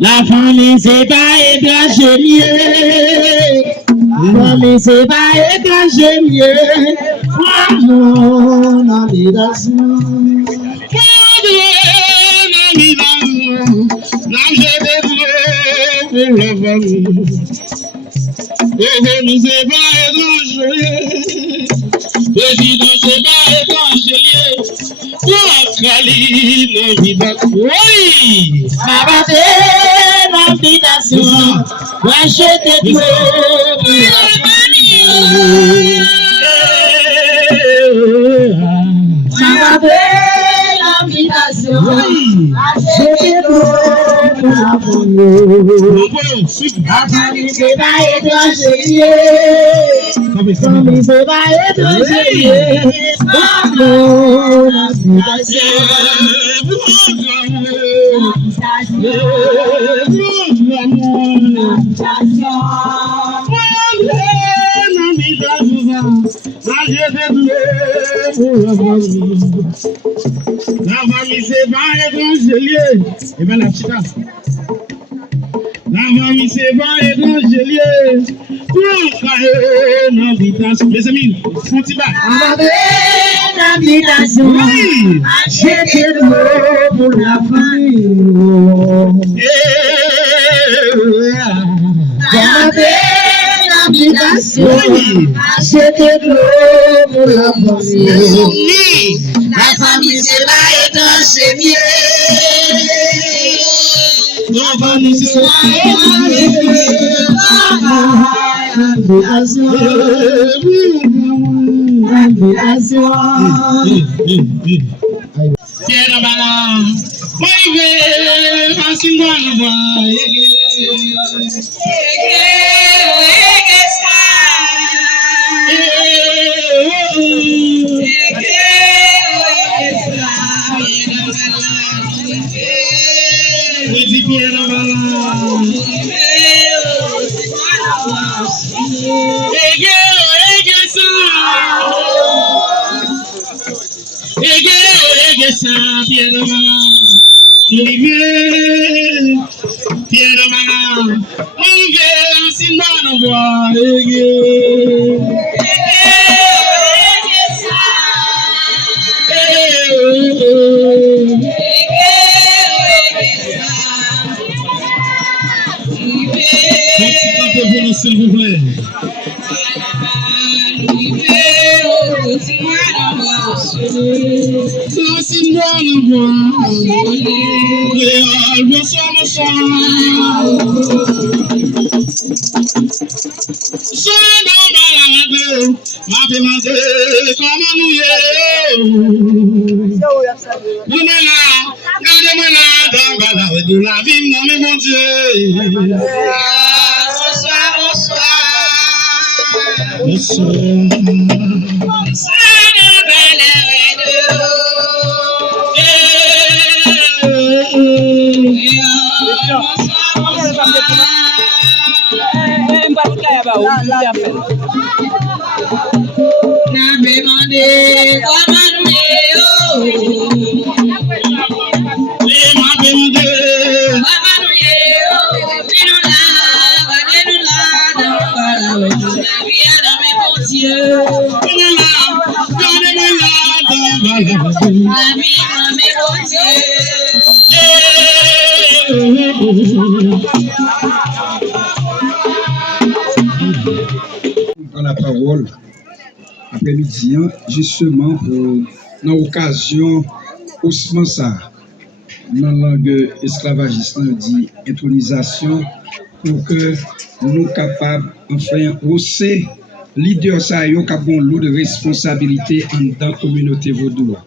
La famille c'est pas étranger, la famille c'est pas étranger, mon habitation. Oui, l'habitation, acheter tout. L'habitation, acheter tout. La famille c'est pas étranger, famille c'est pas étranger. Mon habitation. La famille c'est pas étranger. Et bien la chita. La famille c'est pas étranger. L'habitation. Les amis, font petit bas. L'habitation. Achetez l'eau pour la famille. L'habitation. Achetez l'eau pour la famille. La famille c'est pas étranger. La famille c'est pas étranger. L'habitation. Pierre Bala, s'il vous plaît. Gardez-moi là, dans la rue de la vie, mon Dieu. La parole après-midi, justement pour l'occasion Ousmane ça, dans la langue esclavagiste, on dit intronisation pour que nous capables enfin hausser leader ça yo cap bon lot de responsabilité en dans communauté vaudois.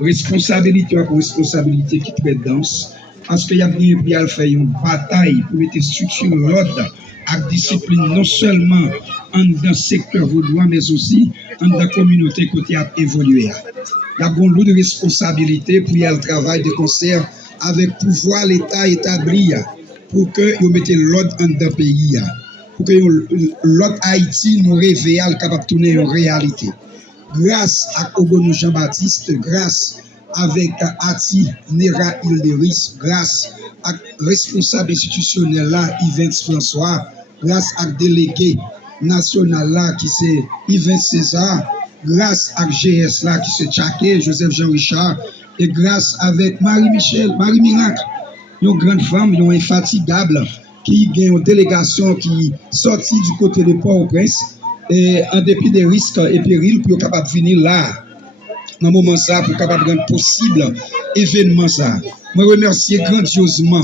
Responsabilité ou responsabilité qui très dense parce qu'il y a bien faire une bataille pour mettre structure l'ordre avec discipline non seulement dans le secteur vaudois mais aussi dans la communauté côté a évolué. Il y a bon lot de responsabilité pour y aller travail de concert avec pouvoir l'État établi pour que vous mettez l'ordre dans le pays, pour que l'ordre Haïti nous réveille capable de tourner en réalité. Grâce à Ogonou Jean-Baptiste, grâce avec Ati Nera Hilderis, grâce à responsable institutionnel là, Yves François, grâce à délégué national là qui c'est Yves César, grâce à GS là qui c'est Tchaké, Joseph Jean-Richard, et grâce avec Marie-Michel, Marie Miracle, une grande femme, une infatigable, qui a une délégation qui sortit du côté de Port-au-Prince, et en dépit des risques et périls, pour être capable de venir là, dans le moment ça, pour capable de rendre possible événement ça. Je remercie grandiosement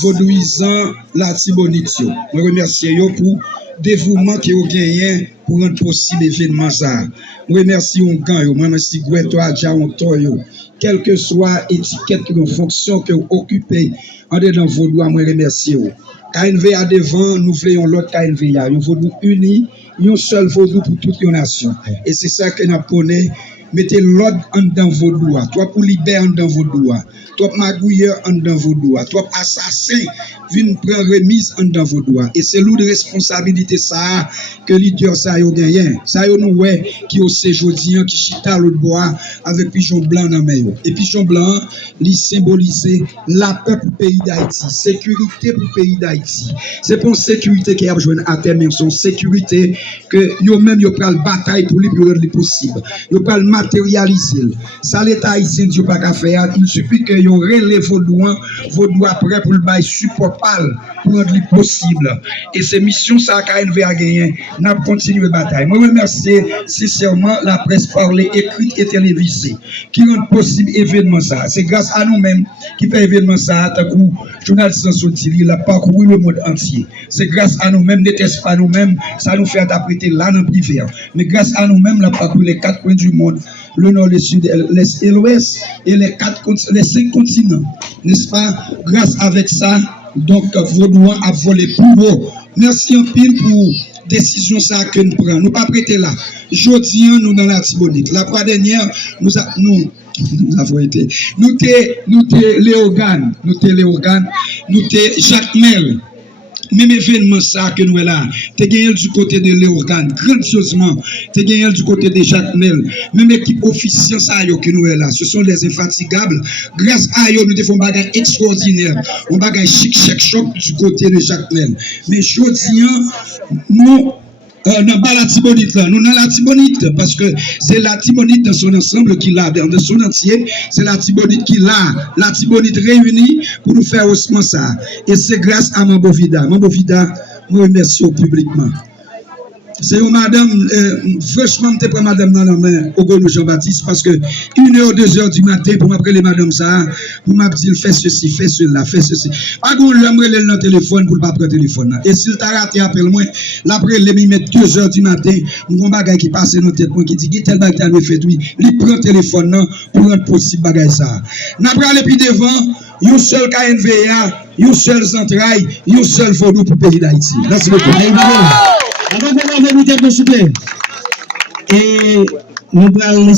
Vaudouisan la Tibonite. Je remercie pour dévouement que vous gagnez pour rendre possible événement ça. Je remercie un gang, je remercie Goueto Adja Ontoyo. Quelle que soit l'étiquette que fonction que vous occupez en dedans Vaudois, je remercie vous. KNVA devant, nous voulons l'autre KNVA, un Vaudou uni, un seul Vaudou pour toute une nation. Et c'est ça que nous prenons. Mettez l'ordre en dans vos doigts, toi pour libérer en dans vos doigts, toi magouilleur en dans vos doigts, toi assassin, viens prendre remise en dans vos doigts. Et c'est lourd de responsabilité ça que leader ça yo gagné. Ça yo nous ouais qui au séjourien qui chita l'autre bois avec pigeon blanc dans main. Et pigeon blanc, il symbolise la paix pour pays d'Haïti, sécurité pour pays d'Haïti. C'est pour sécurité qui a besoin à terme son sécurité que yo même yo pral bataille pour lui rendre possible. Yo pral matérialiser. Ça l'État haïtien dit pas qu'à faire, il suffit que yo relève Vaudois prêt pour le bail support pour rendre possible. Et ces missions ça KNV a gagné, n'a continué la bataille. Moi remercie sincèrement la presse parlée, écrite et télévisée qui rend possible événement ça. C'est grâce à nous-mêmes qui fait événement ça, tant que journaliste Sotili l'a parcouru le monde entier. C'est grâce à nous-mêmes, n'était-ce pas nous-mêmes, ça nous fait interpréter là dans l'hiver. Mais grâce à nous-mêmes, l'a parcouru les 4 coins du monde, le nord, le sud, l'est et l'ouest, et les 5 continents. N'est-ce pas? Grâce avec ça, donc Vaudois a volé pour vous. Merci en pile pour décision ça que nous prenons. Nous pas prêter là. Jeudi, nous dans la Tibonite. La fois dernière, nous avons été. Nous t'es Léogane. Nous t'es Jacques Mel. Même événement ça que nous là, tu gagné du côté de Léogane, grandiosement, tu gagné du côté de Jacques Mel, même équipe officielle ça que nous là, ce sont les infatigables. Grâce à eux, nous devons un bagage extraordinaire, un bagage chic choc du côté de Jacques Mel. Mais aujourd'hui, nous non pas la Tibonite là, nous dans la Tibonite parce que c'est la Tibonite dans son ensemble qui l'a, dans son entier, c'est la Tibonite qui l'a, la Tibonite réunie pour nous faire haussement ça. Et c'est grâce à Mambovida. Mambovida, nous remercions publiquement. C'est une madame, franchement, je prends madame dans la main, au Gounou Jean-Baptiste, parce que 1h, 2h du matin, pour m'appeler madame ça, pour m'appeler fais ceci, fais cela, fais ceci. Pas qu'on l'homme relève dans le téléphone pour ne pas prendre le téléphone. Et s'il t'a raté, appelle-moi, l'après, il met 2h du matin, mon bagage qui passe dans la tête, qui dit, tel bagage a fait, oui, il prend le téléphone pour rendre possible bagage ça. N'a pas aller plus devant, un seul KNVA, un seul centrail, un seul Vodou pour le pays d'Haïti. Merci beaucoup. Avant de vous inviter, s'il vous plaît. Et nous allons